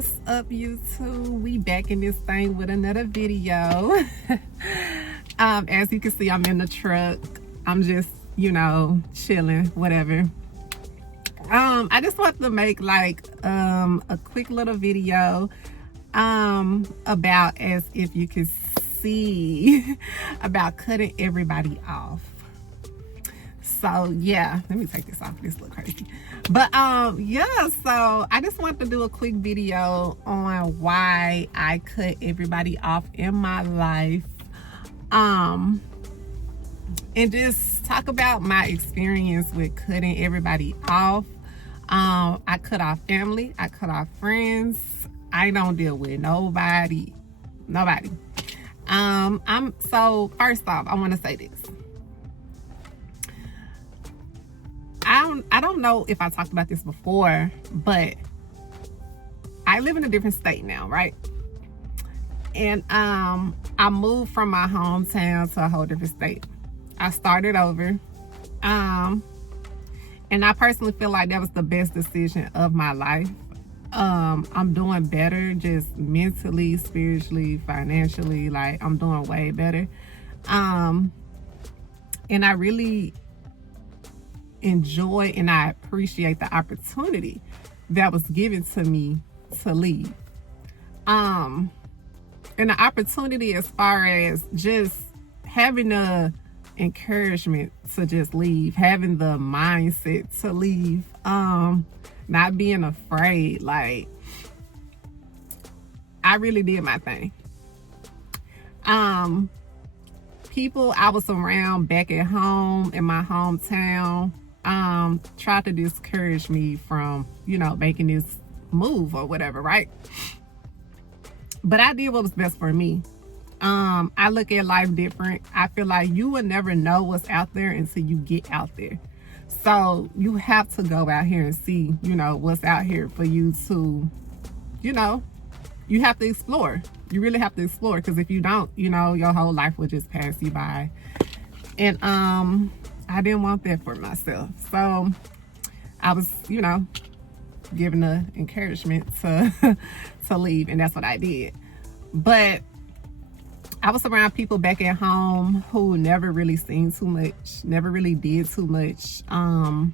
What's up, YouTube? We back in this thing with another video. As you can see, I'm in the truck. I'm just, chilling, whatever. I just want to make like a quick little video about, as if you can see, about cutting everybody off. So yeah, let me take this off. This look crazy. But yeah, so I just want to do a quick video on why I cut everybody off in my life. And just talk about my experience with cutting everybody off. I cut off family, I cut off friends. I don't deal with nobody. So first off, I want to say this. I don't know if I talked about this before, but I live in a different state now, right? And I moved from my hometown to a whole different state. I started over. And I personally feel like that was the best decision of my life. I'm doing better, just mentally, spiritually, financially. Like, I'm doing way better. And I really enjoy and I appreciate the opportunity that was given to me to leave. And the opportunity as far as just having the encouragement to just leave, having the mindset to leave, not being afraid. Like, I really did my thing. People I was around back at home in my hometown tried to discourage me from, making this move or whatever, right? But I did what was best for me. I look at life different. I feel like you will never know what's out there until you get out there. So you have to go out here and see, what's out here for you to, you have to explore. You really have to explore, because if you don't, your whole life will just pass you by. And I didn't want that for myself. So I was, given the encouragement to leave, and that's what I did. But I was around people back at home who never really seen too much, never really did too much. And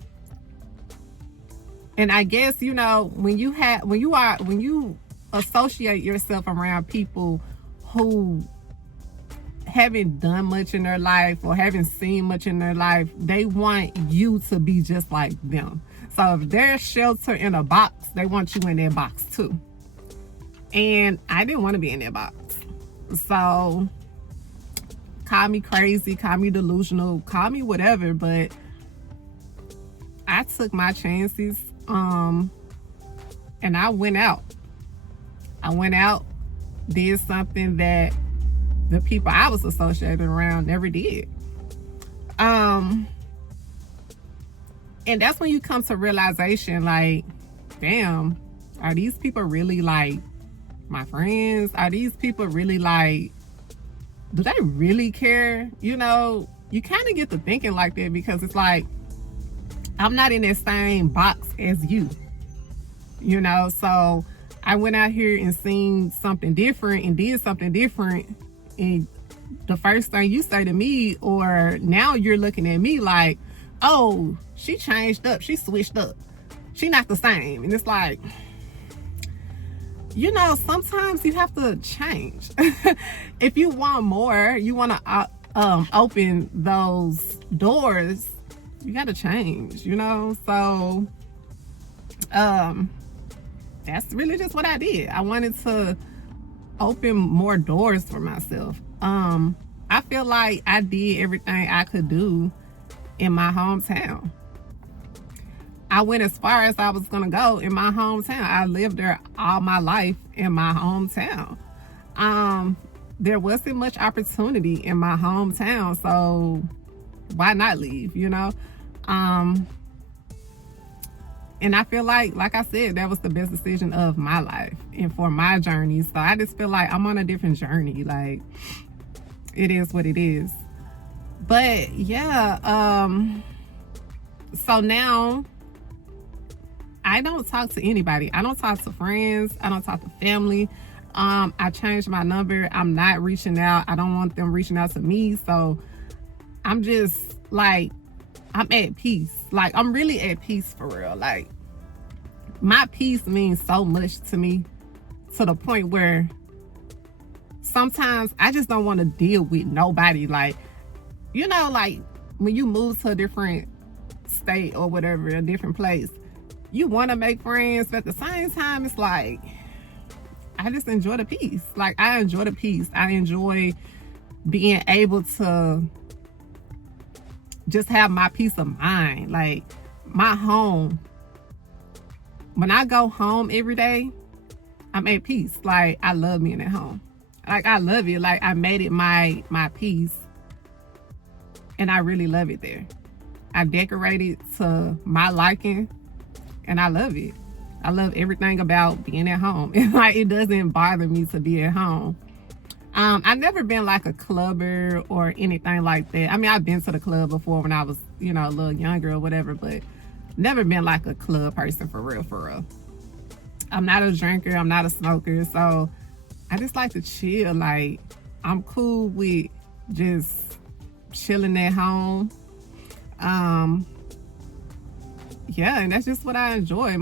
I guess, when you associate yourself around people who haven't done much in their life or haven't seen much in their life, they want you to be just like them. So if they're sheltered in a box, they want you in their box too. And I didn't want to be in their box. So call me crazy, call me delusional, call me whatever, but I took my chances. And I went out. Did something that the people I was associated around never did. And that's when you come to realization, like, damn, are these people really like my friends? Are these people really like, do they really care? You kind of get to thinking like that, because it's like, I'm not in that same box as you, so I went out here and seen something different and did something different. And the first thing you say to me, or now you're looking at me like, oh, she changed up, she switched up, she not the same. And it's like, sometimes you have to change. If you want more, you want to open those doors, you got to change, so that's really just what I did. I wanted to open more doors for myself. I feel like I did everything I could do in my hometown. I went as far as I was gonna go in my hometown. I lived there all my life in my hometown. There wasn't much opportunity in my hometown, so why not leave, And I feel like I said, that was the best decision of my life and for my journey. So I just feel like I'm on a different journey. Like, it is what it is. But yeah, so now I don't talk to anybody. I don't talk to friends. I don't talk to family. I changed my number. I'm not reaching out. I don't want them reaching out to me. So I'm just like, I'm at peace. Like, I'm really at peace for real. Like, my peace means so much to me, to the point where sometimes I just don't want to deal with nobody. Like, you know, like when you move to a different state or whatever, a different place, you want to make friends, but at the same time, it's like, I just enjoy the peace. Like, I enjoy the peace. I enjoy being able to just have my peace of mind. Like, my home, when I go home every day, I'm at peace. Like, I love being at home. Like, I love it. Like, I made it my peace, and I really love it there. I decorated to my liking, and I love it. I love everything about being at home. And like, it doesn't bother me to be at home. I've never been like a clubber or anything like that. I mean, I've been to the club before when I was, you know, a little younger or whatever, but never been like a club person for real, for real. I'm not a drinker. I'm not a smoker. So I just like to chill. Like, I'm cool with just chilling at home. Yeah, and that's just what I enjoy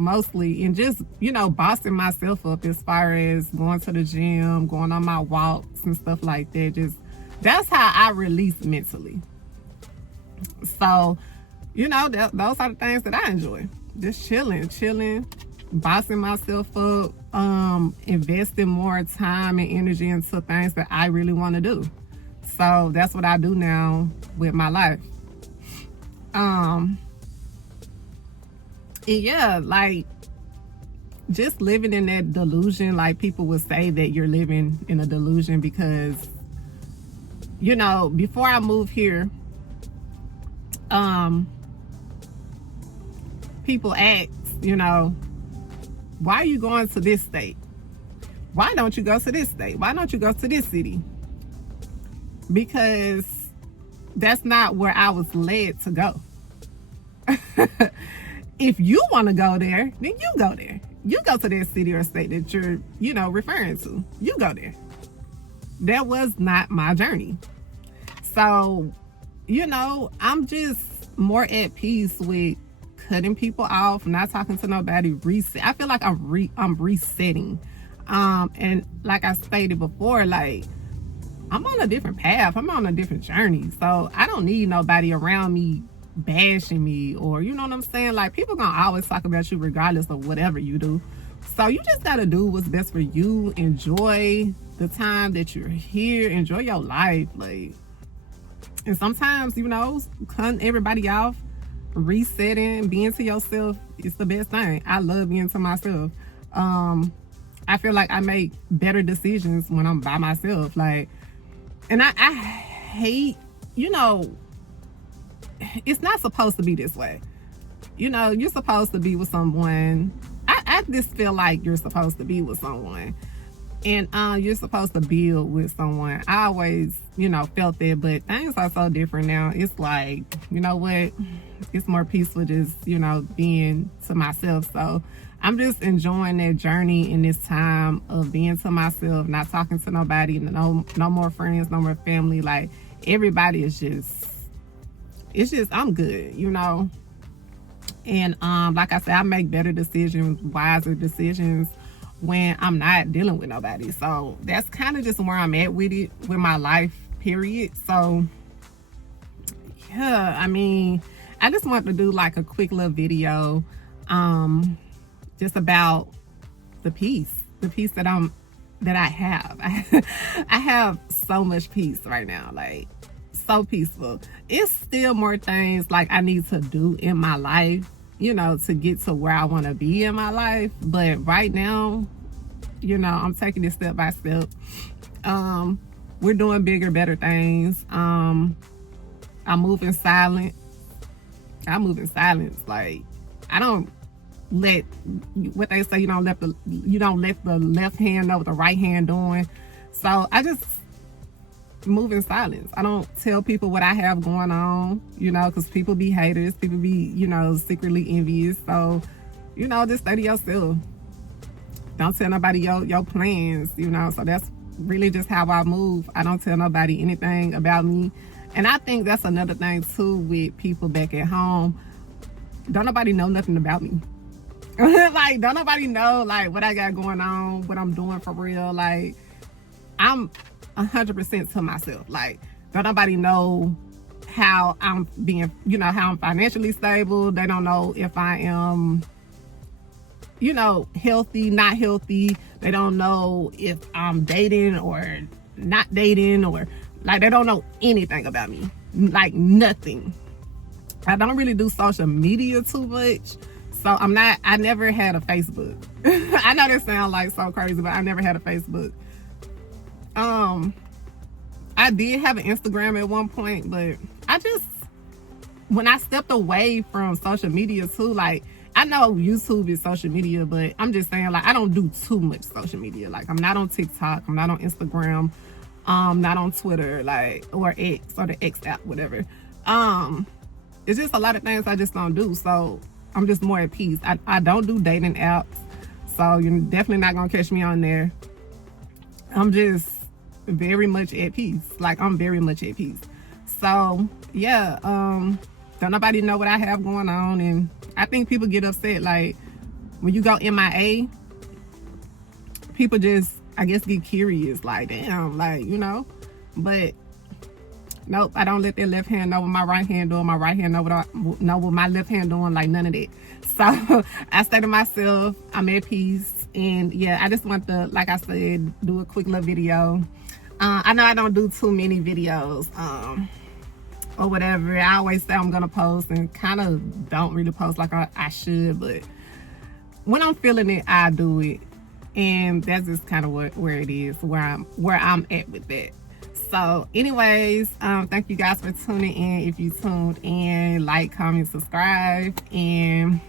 mostly, and just, you know, bossing myself up as far as going to the gym, going on my walks and stuff like that. Just, that's how I release mentally. So, you know, those are the things that I enjoy. Just chilling, bossing myself up, investing more time and energy into things that I really want to do. So that's what I do now with my life. And yeah, like, just living in that delusion. Like, people would say that you're living in a delusion because, you know, before I moved here, people ask, you know, why are you going to this state? Why don't you go to this state? Why don't you go to this city? Because that's not where I was led to go. If you want to go there, then you go there. You go to that city or state that you're, you know, referring to. You go there. That was not my journey. So, you know, I'm just more at peace with cutting people off, not talking to nobody, reset. I feel like I'm resetting. And like I stated before, like, I'm on a different path. I'm on a different journey. So I don't need nobody around me bashing me, or, you know what I'm saying? Like, people gonna always talk about you regardless of whatever you do. So you just gotta do what's best for you. Enjoy the time that you're here. Enjoy your life. Like, and sometimes, you know, cutting everybody off, resetting, being to yourself is the best thing. I love being to myself. I feel like I make better decisions when I'm by myself. Like, and I hate, you know, it's not supposed to be this way. You know, you're supposed to be with someone. I just feel like you're supposed to be with someone, and you're supposed to build with someone. I always, you know, felt that, but things are so different now. It's like, you know what, it's more peaceful just, you know, being to myself. So I'm just enjoying that journey in this time of being to myself, not talking to nobody, no more friends, no more family. Like, everybody is just, it's just, I'm good, you know. And like I said, I make better decisions, wiser decisions when I'm not dealing with nobody. So that's kind of just where I'm at with it, with my life, period. So yeah, I mean, I just want to do like a quick little video just about the peace that I have. I have so much peace right now, like, so peaceful. It's still more things like I need to do in my life, you know, to get to where I want to be in my life. But right now, you know, I'm taking it step by step. We're doing bigger, better things. I move in silence. Like, I don't let, what they say, you don't let the left hand know what the right hand doing. So I just move in silence. I don't tell people what I have going on, you know, because people be haters. People be, you know, secretly envious. So, you know, just stay to yourself. Don't tell nobody your plans, you know. So that's really just how I move. I don't tell nobody anything about me. And I think that's another thing too with people back at home. Don't nobody know nothing about me. Like, don't nobody know like what I got going on, what I'm doing for real. Like, I'm 100% to myself. Like, don't nobody know how I'm being, you know, how I'm financially stable. They don't know if I am, you know, healthy, not healthy. They don't know if I'm dating or not dating, or like, they don't know anything about me. Like, nothing. I don't really do social media too much. So I never had a Facebook. I know this sounds like so crazy, but I never had a Facebook. I did have an Instagram at one point, but when I stepped away from social media too, like, I know YouTube is social media, but I'm just saying, like, I don't do too much social media. Like, I'm not on TikTok, I'm not on Instagram, not on Twitter, like, or X, or the X app, whatever. It's just a lot of things I just don't do. So I'm just more at peace. I don't do dating apps, so you're definitely not gonna catch me on there. I'm just very much at peace. Like, I'm very much at peace. So yeah, don't nobody know what I have going on. And I think people get upset, like, when you go MIA, people just, I guess, get curious, like, damn, like, you know. But nope, I don't let their left hand know what my right hand doing, my right hand know what my left hand doing, like, none of that. So I stay to myself, I'm at peace. And yeah, I just want to, like I said, do a quick little video. I know I don't do too many videos or whatever. I always say I'm gonna post and kind of don't really post like I should, but when I'm feeling it, I do it. And that's just kind of where it is, where I'm at with that. So anyways, thank you guys for tuning in. If you tuned in, like, comment, subscribe. And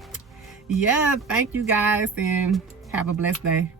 yeah, thank you guys, and have a blessed day.